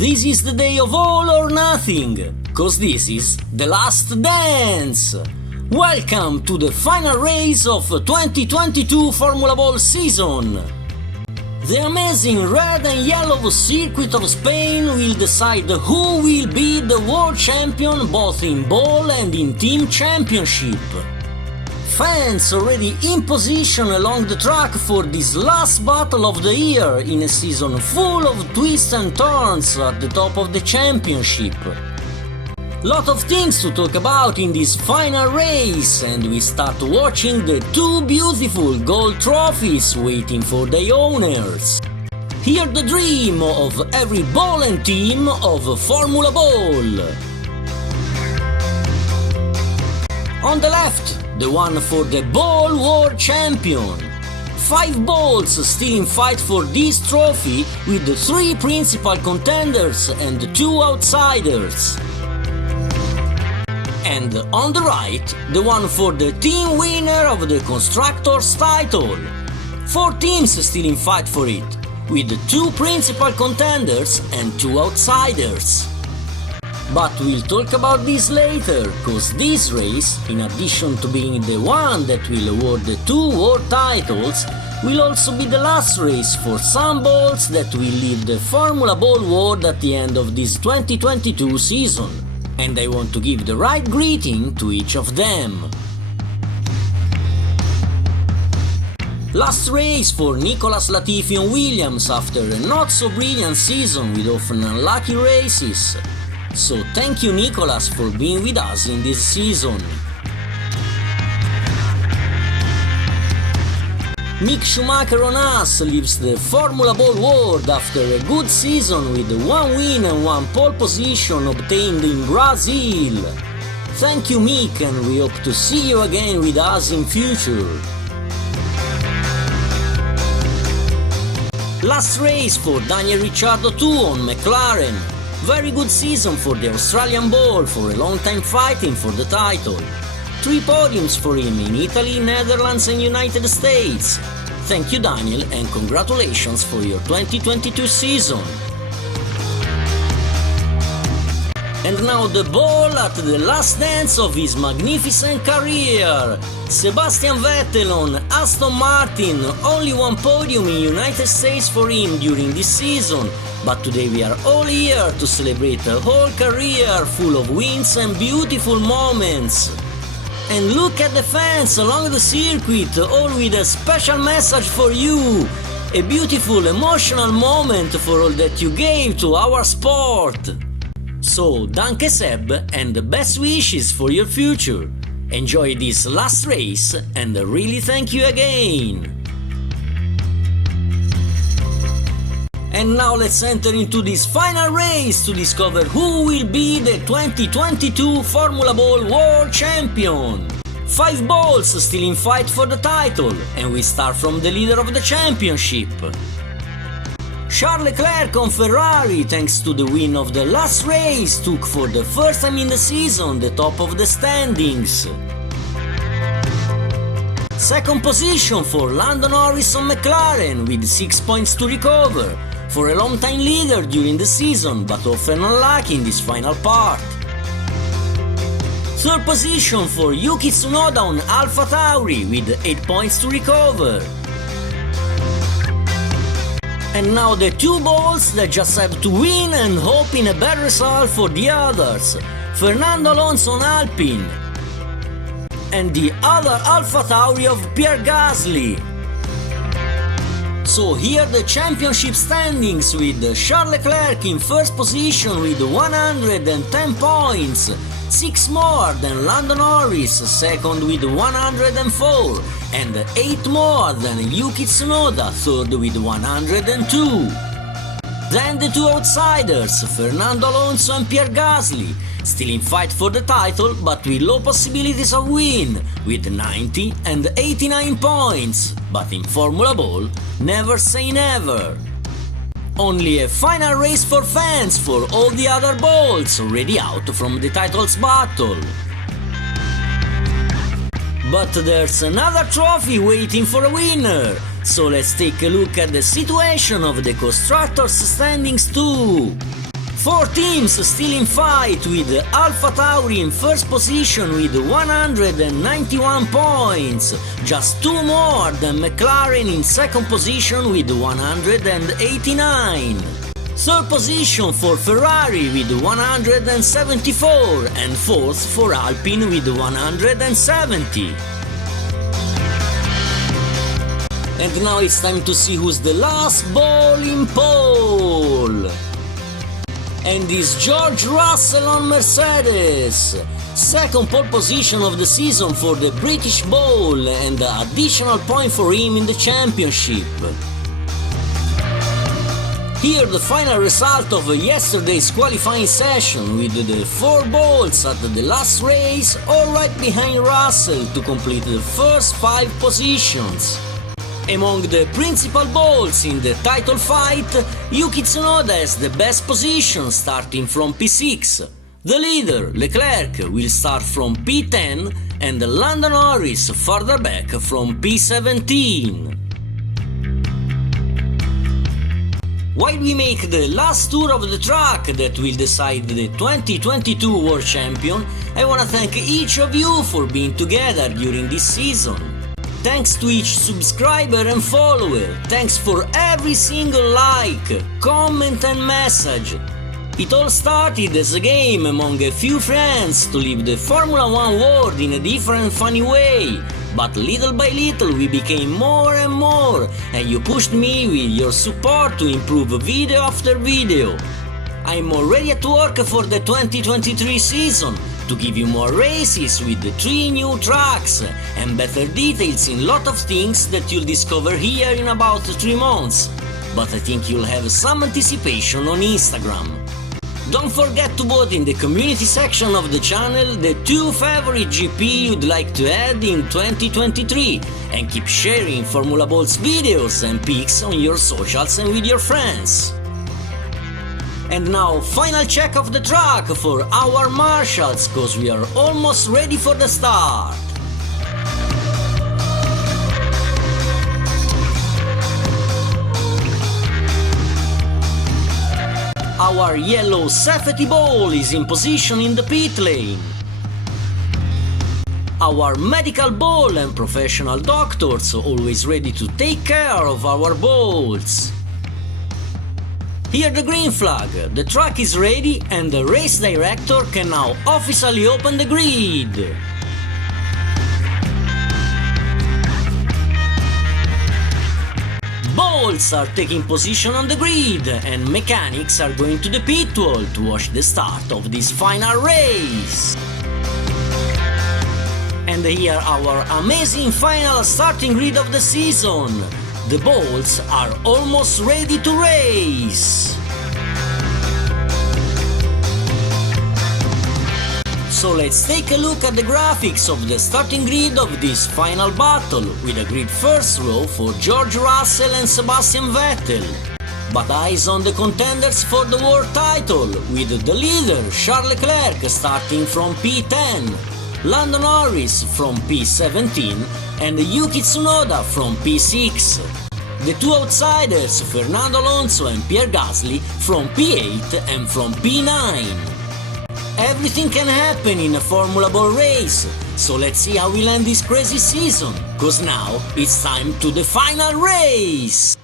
This is the day of all or nothing, cause this is the last dance! Welcome to the final race of 2022 Formula Ball season! The amazing red and yellow circuit of Spain will decide who will be the world champion both in ball and in team championship. Fans already in position along the track for this last battle of the year in a season full of twists and turns at the top of the championship. Lot of things to talk about in this final race, and we start watching the two beautiful gold trophies waiting for their owners. Hear the dream of every ball and team of Formula Ball. On the left, the one for the Ball World Champion. 5 balls still in fight for this trophy with the 3 principal contenders and 2 outsiders. And on the right, the one for the team winner of the Constructors title. 4 teams still in fight for it, with 2 principal contenders and 2 outsiders. But we'll talk about this later, cause this race, in addition to being the one that will award the 2 world titles, will also be the last race for some balls that will leave the Formula Ball world at the end of this 2022 season. And I want to give the right greeting to each of them. Last race for Nicolas Latifi and Williams after a not so brilliant season with often unlucky races. So thank you Nicolas for being with us in this season. Mick Schumacher on us leaves the Formula Ball world after a good season with 1 win and 1 pole position obtained in Brazil. Thank you Mick, and we hope to see you again with us in future. Last race for Daniel Ricciardo too on McLaren. Very good season for the Australian ball, for a long time fighting for the title. 3 podiums for him in Italy, Netherlands and United States. Thank you Daniel, and congratulations for your 2022 season. And now the ball at the last dance of his magnificent career. Sebastian Vettel on Aston Martin, only 1 podium in United States for him during this season, but today we are all here to celebrate a whole career full of wins and beautiful moments. And look at the fans along the circuit, all with a special message for you. A beautiful emotional moment for all that you gave to our sport. So, danke Seb, and the best wishes for your future. Enjoy this last race, and really thank you again. And now let's enter into this final race to discover who will be the 2022 Formula Ball World Champion. 5 balls still in fight for the title, and we start from the leader of the championship. Charles Leclerc on Ferrari, thanks to the win of the last race, took for the first time in the season the top of the standings. Second position for Lando Norris on McLaren with 6 points to recover, for a long-time leader during the season but often unlucky in this final part. Third position for Yuki Tsunoda on AlphaTauri with 8 points to recover. And now the 2 balls that just have to win and hope in a better result for the others. Fernando Alonso on Alpine and the other AlphaTauri of Pierre Gasly. So here the championship standings with Charles Leclerc in first position with 110 points, 6 more than Lando Norris, second with 104, and 8 more than Yuki Tsunoda, third with 102. Then the 2 outsiders, Fernando Alonso and Pierre Gasly, still in fight for the title but with low possibilities of win, with 90 and 89 points, but in Formula Ball, never say never. Only a final race for fans for all the other balls already out from the titles battle. But there's another trophy waiting for a winner, so let's take a look at the situation of the Constructors standings too. 4 teams still in fight, with Alpha Tauri in first position with 191 points, just 2 more than McLaren in second position with 189. Third position for Ferrari with 174 and fourth for Alpine with 170. And now it's time to see who's the last ball in pole. And is George Russell on Mercedes. Second pole position of the season for the British Bowl and additional point for him in the championship. Here the final result of yesterday's qualifying session, with the 4 balls at the last race, all right behind Russell to complete the first 5 positions. Among the principal balls in the title fight, Yuki Tsunoda has the best position, starting from P6. The leader, Leclerc, will start from P10 and Lando Norris further back from P17. While we make the last tour of the track that will decide the 2022 World Champion, I wanna thank each of you for being together during this season. Thanks to each subscriber and follower, thanks for every single like, comment and message. It all started as a game among a few friends to live the Formula 1 world in a different funny way, but little by little we became more and more, and you pushed me with your support to improve video after video. I'm already at work for the 2023 season, to give you more races with the 3 new tracks and better details in lot of things that you'll discover here in about 3 months, but I think you'll have some anticipation on Instagram. Don't forget to vote in the community section of the channel the 2 favorite GP you'd like to add in 2023, and keep sharing Formula Ball's videos and pics on your socials and with your friends. And now, final check of the track for our marshals, cause we are almost ready for the start. Our yellow safety ball is in position in the pit lane. Our medical ball and professional doctors always ready to take care of our balls. Here the green flag, the track is ready and the race director can now officially open the grid. Balls are taking position on the grid and mechanics are going to the pit wall to watch the start of this final race. And here our amazing final starting grid of the season. The balls are almost ready to race. So let's take a look at the graphics of the starting grid of this final battle, with a grid first row for George Russell and Sebastian Vettel. But eyes on the contenders for the world title, with the leader Charles Leclerc starting from P10, Lando Norris from P17 and Yuki Tsunoda from P6. The 2 outsiders, Fernando Alonso and Pierre Gasly, from P8 and from P9. Everything can happen in a Formula Ball race, so let's see how we'll end this crazy season, cause now it's time to the final race!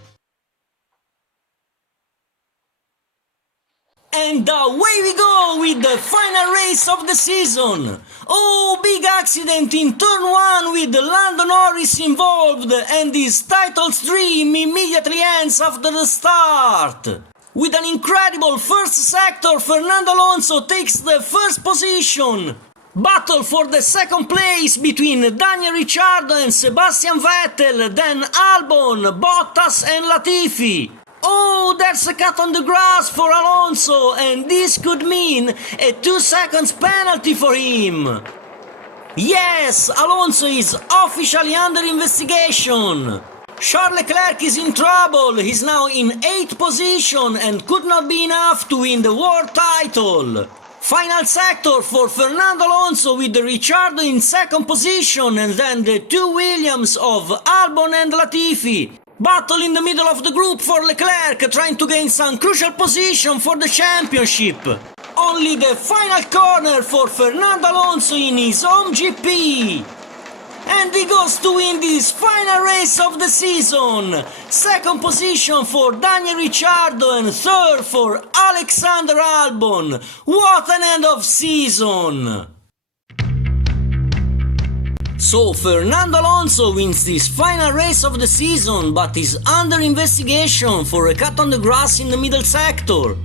And away we go with the final race of the season! Oh, big accident in turn 1 with Lando Norris involved, and his title's dream immediately ends after the start! With an incredible first sector, Fernando Alonso takes the first position! Battle for the second place between Daniel Ricciardo and Sebastian Vettel, then Albon, Bottas and Latifi. Oh, there's a cut on the grass for Alonso, and this could mean a 2 seconds penalty for him. Yes, Alonso is officially under investigation. Charles Leclerc is in trouble, he's now in 8th position and could not be enough to win the world title. Final sector for Fernando Alonso with Ricciardo in 2nd position, and then the 2 Williams of Albon and Latifi. Battle in the middle of the group for Leclerc, trying to gain some crucial position for the championship. Only the final corner for Fernando Alonso in his home GP. And he goes to win this final race of the season. Second position for Daniel Ricciardo and third for Alexander Albon. What an end of season! So Fernando Alonso wins this final race of the season, but is under investigation for a cut on the grass in the middle sector.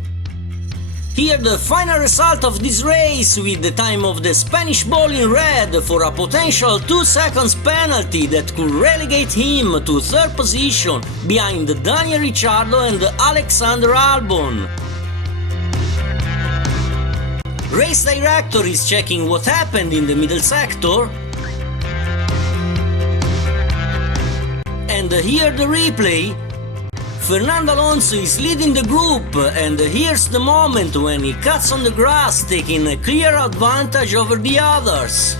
Here the final result of this race with the time of the Spanish ball in red for a potential 2 seconds penalty that could relegate him to third position behind Daniel Ricciardo and Alexander Albon. Race director is checking what happened in the middle sector. And here the replay. Fernando Alonso is leading the group, and here's the moment when he cuts on the grass, taking a clear advantage over the others.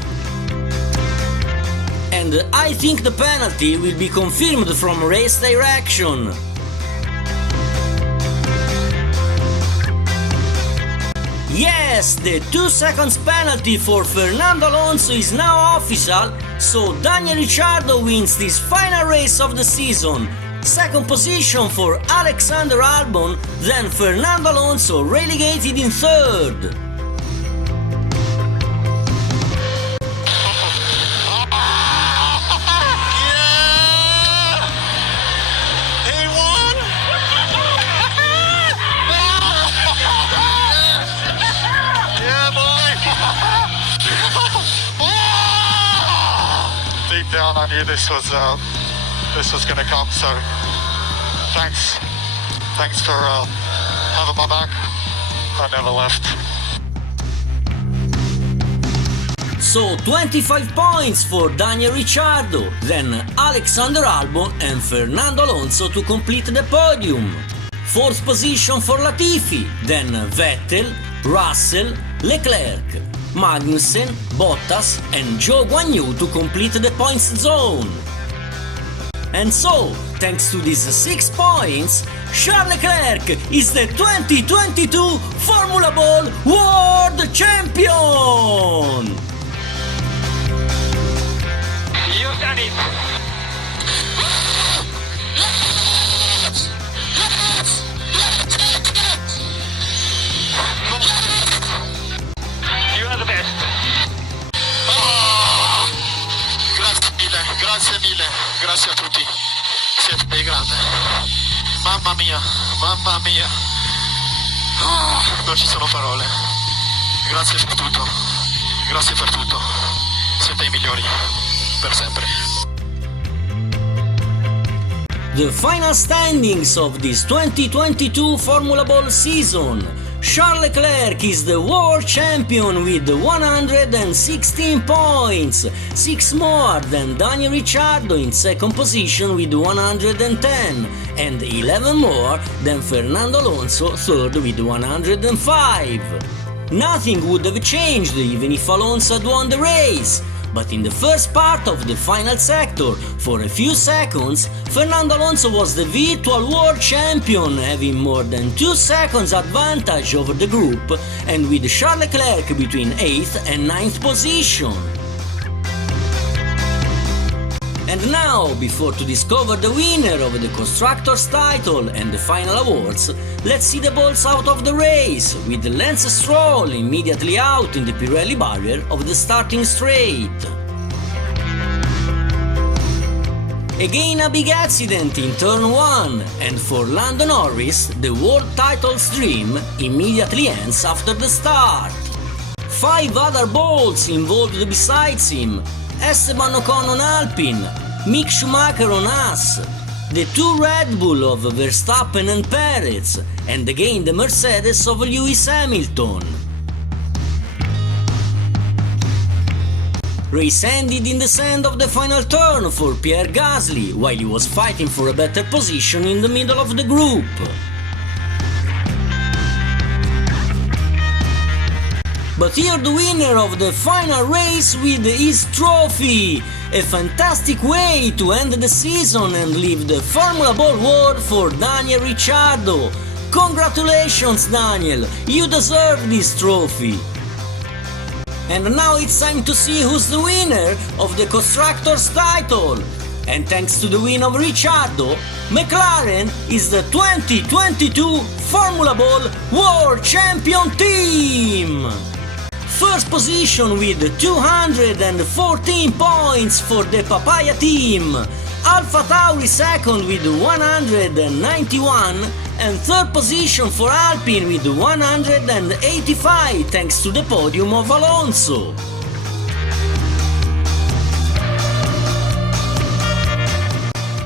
And I think the penalty will be confirmed from race direction. Yes, the 2 seconds penalty for Fernando Alonso is now official, so Daniel Ricciardo wins this final race of the season. Second position for Alexander Albon, then Fernando Alonso relegated in third. He won! Yeah, boy! Deep down, I knew this was going to come, so thanks for having my back. I never left. So 25 points for Daniel Ricciardo, then Alexander Albon and Fernando Alonso to complete the podium. Fourth position for Latifi, then Vettel, Russell, Leclerc, Magnussen, Bottas and Zhou Guanyu to complete the points zone. And so, thanks to these 6 points, Charles Leclerc is the 2022 Formula Ball World Champion! You've done it! You are the best! Grazie mille, grazie a tutti, siete dei grandi, mamma mia, non ci sono parole, grazie per tutto, siete i migliori, per sempre. The final standings of this 2022 Formula Ball season. Charles Leclerc is the world champion with 116 points, 6 more than Daniel Ricciardo in second position with 110, and 11 more than Fernando Alonso third with 105. Nothing would have changed even if Alonso had won the race. But in the first part of the final sector, for a few seconds, Fernando Alonso was the virtual world champion, having more than 2 seconds advantage over the group, and with Charles Leclerc between 8th and 9th position. And now, before to discover the winner of the Constructors title and the final awards, let's see the balls out of the race, with Lance Stroll immediately out in the Pirelli barrier of the starting straight. Again a big accident in turn 1, and for Lando Norris, the world title's dream immediately ends after the start. 5 other balls involved besides him: Esteban Ocon on Alpine, Mick Schumacher on Haas, the 2 Red Bull of Verstappen and Perez, and again the Mercedes of Lewis Hamilton. Race ended in the sand of the final turn for Pierre Gasly, while he was fighting for a better position in the middle of the group. But here the winner of the final race with his trophy! A fantastic way to end the season and leave the Formula Ball world for Daniel Ricciardo. Congratulations Daniel, you deserve this trophy! And now it's time to see who's the winner of the Constructors title. And thanks to the win of Ricciardo, McLaren is the 2022 Formula Ball World Champion Team! First position with 214 points for the Papaya team, Alpha Tauri second with 191, and third position for Alpine with 185 thanks to the podium of Alonso.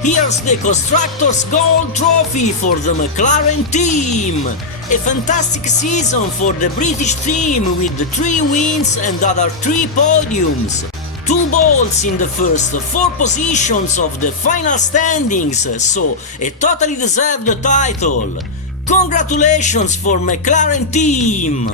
Here's the Constructors Gold Trophy for the McLaren team. A fantastic season for the British team with 3 wins and other 3 podiums. 2 balls in the first 4 positions of the final standings, so a totally deserved title. Congratulations for McLaren team!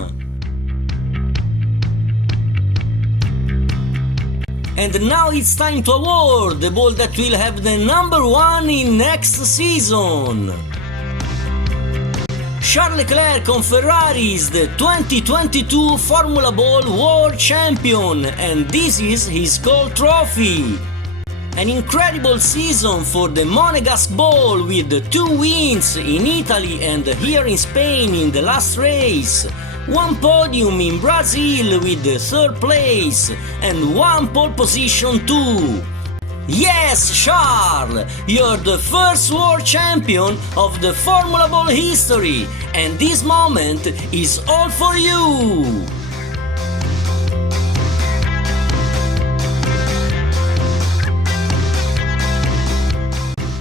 And now it's time to award the ball that will have the number 1 in next season. Charles Leclerc on Ferrari is the 2022 Formula Ball World Champion, and this is his gold trophy. An incredible season for the Monegasque Ball with 2 wins in Italy and here in Spain in the last race, 1 podium in Brazil with the 3rd place, and 1 pole position too. Yes, Charles! You're the first world champion of the Formula Ball history, and this moment is all for you!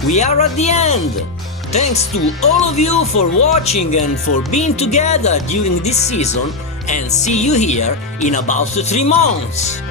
We are at the end! Thanks to all of you for watching and for being together during this season, and see you here in about 3 months!